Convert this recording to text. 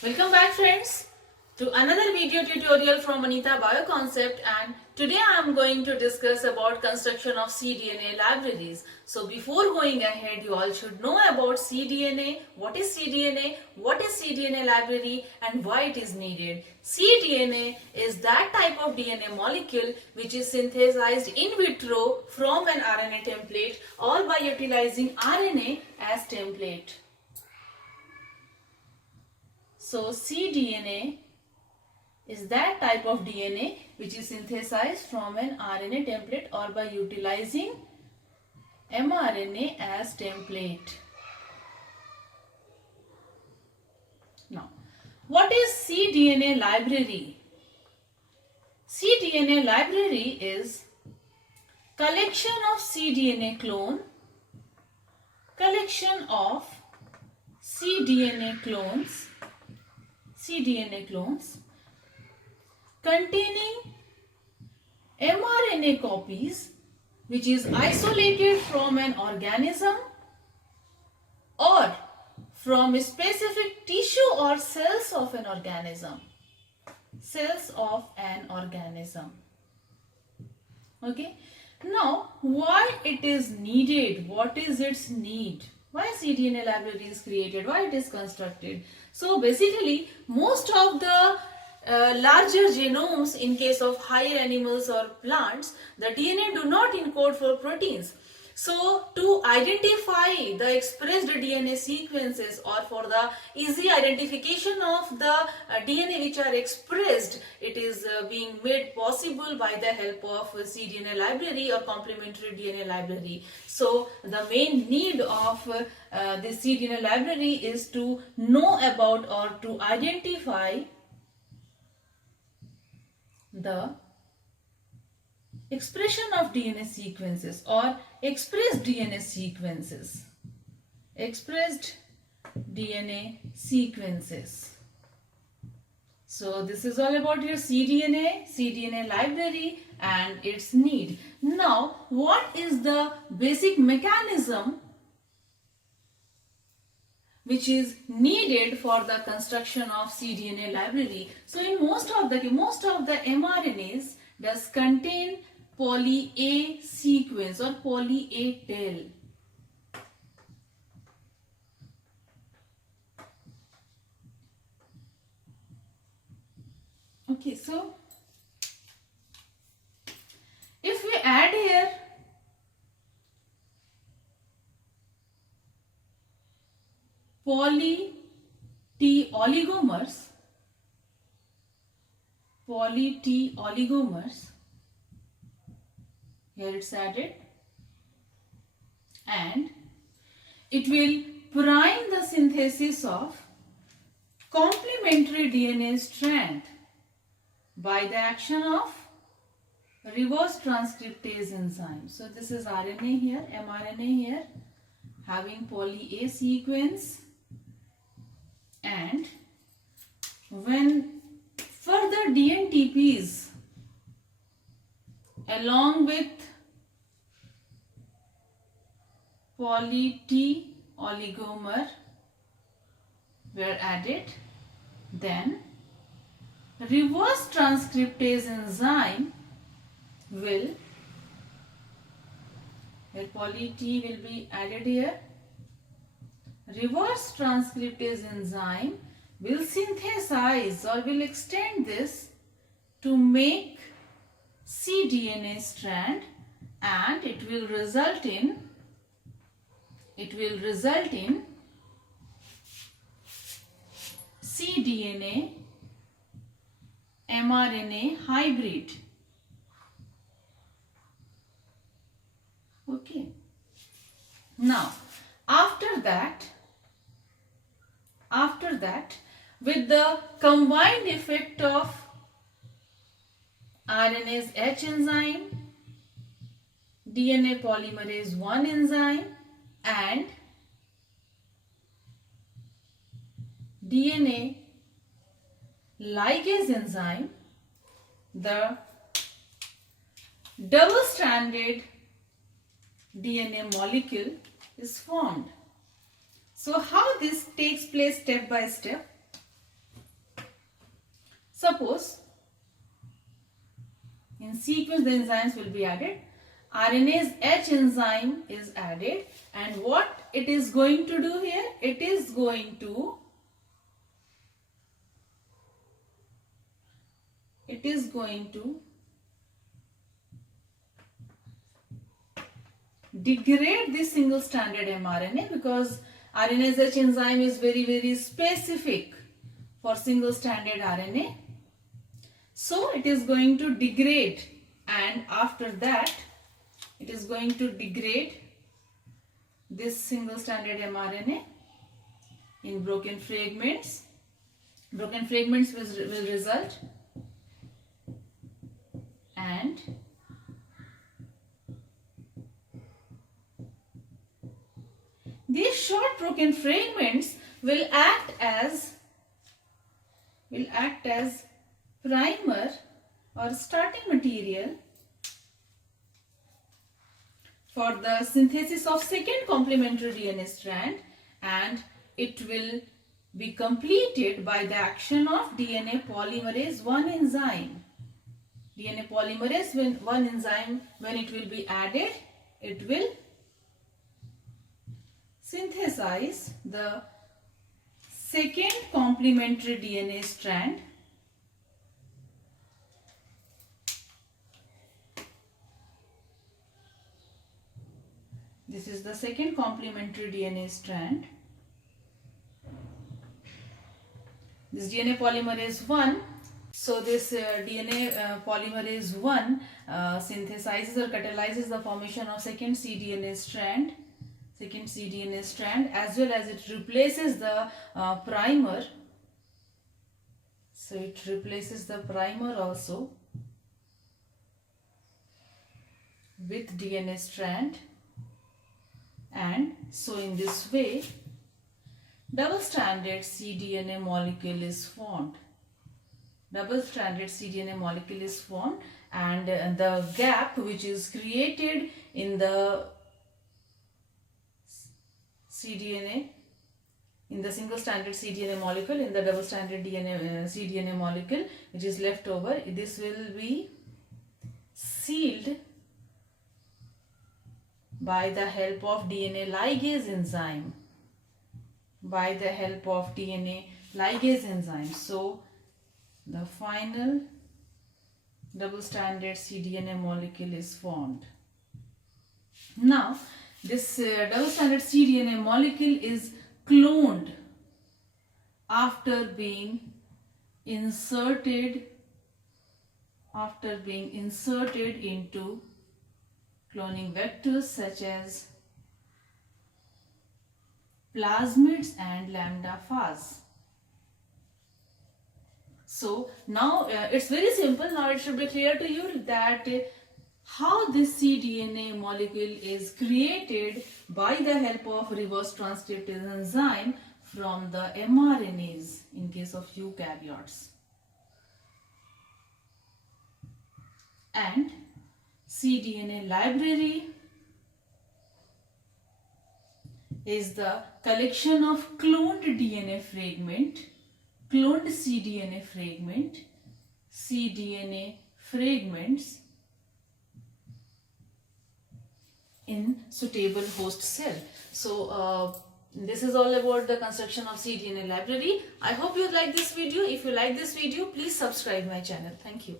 Welcome back friends to another video tutorial from anitabioconcept, and today I am going to discuss about construction of cDNA libraries. So before going ahead, you all should know about cDNA, what is cDNA library and why it is needed. cDNA is that type of DNA molecule which is synthesized in vitro from an RNA template or by utilizing RNA as template. So cDNA is that type of DNA which is synthesized from an RNA template or by utilizing mRNA as template. Now, what is cDNA library? cDNA library is collection of cDNA clone, collection of cDNA clones containing mRNA copies which is isolated from an organism or from a specific tissue or cells of an organism. Okay. Now, why it is needed? What is its need? Why cDNA library is created? Why it is constructed? So basically, most of the larger genomes in case of higher animals or plants, the DNA do not encode for proteins. So to identify the expressed DNA sequences or for the easy identification of the DNA which are expressed, it is being made possible by the help of cDNA library or complementary DNA library. So the main need of this cDNA library is to know about or to identify the expression of DNA sequences or expressed DNA sequences. So this is all about your cDNA library and its need. Now, what is the basic mechanism which is needed for the construction of cDNA library? So in most of the mRNAs does contain poly A sequence or poly A tail. Okay, so if we add here poly T oligomers, here it's added, and it will prime the synthesis of complementary DNA strand by the action of reverse transcriptase enzyme. So this is RNA here, mRNA here, having poly A sequence, and when further DNTPs along with poly T oligomer were added, then reverse transcriptase enzyme will, poly T will be added here, reverse transcriptase enzyme will synthesize or will extend this to make cDNA strand, and it will result in cDNA mRNA hybrid. Okay. Now, after that, with the combined effect of RNase H enzyme, DNA polymerase 1 enzyme and DNA ligase enzyme, the double-stranded DNA molecule is formed. So how this takes place step by step? Suppose in sequence the enzymes will be added. RNase H enzyme is added, and what it is going to do here? It is going to degrade this single stranded mRNA, because RNase H enzyme is very specific for single stranded RNA. So it is going to degrade, and after that it is going to degrade this single stranded mRNA in broken fragments. Broken fragments will result, and these short broken fragments will act as primer or starting material for the synthesis of second complementary DNA strand, and it will be completed by the action of DNA polymerase 1 enzyme. DNA polymerase 1 enzyme, when it will be added, it will synthesize the second complementary DNA strand. This is the second complementary DNA strand. This DNA polymerase 1, so this DNA polymerase 1 synthesizes or catalyzes the formation of second cDNA strand, as well as it replaces the primer. So it replaces the primer also with DNA strand, and so in this way double-stranded cDNA molecule is formed. Double-stranded cDNA molecule is formed, and the gap which is created in the cDNA, in the single-stranded cDNA molecule, in the double-stranded cDNA molecule which is left over, this will be sealed by the help of DNA ligase enzyme. So the final double-stranded cDNA molecule is formed. Now this double-stranded cDNA molecule is cloned after being inserted into cloning vectors such as plasmids and lambda phage. So now it's very simple. Now it should be clear to you that how this cDNA molecule is created by the help of reverse transcriptase enzyme from the mRNAs in case of eukaryotes. And cDNA library is the collection of cloned DNA fragment, cloned cDNA fragments in suitable host cell. So this is all about the construction of cDNA library. I hope you like this video. If you like this video, please subscribe my channel. Thank you.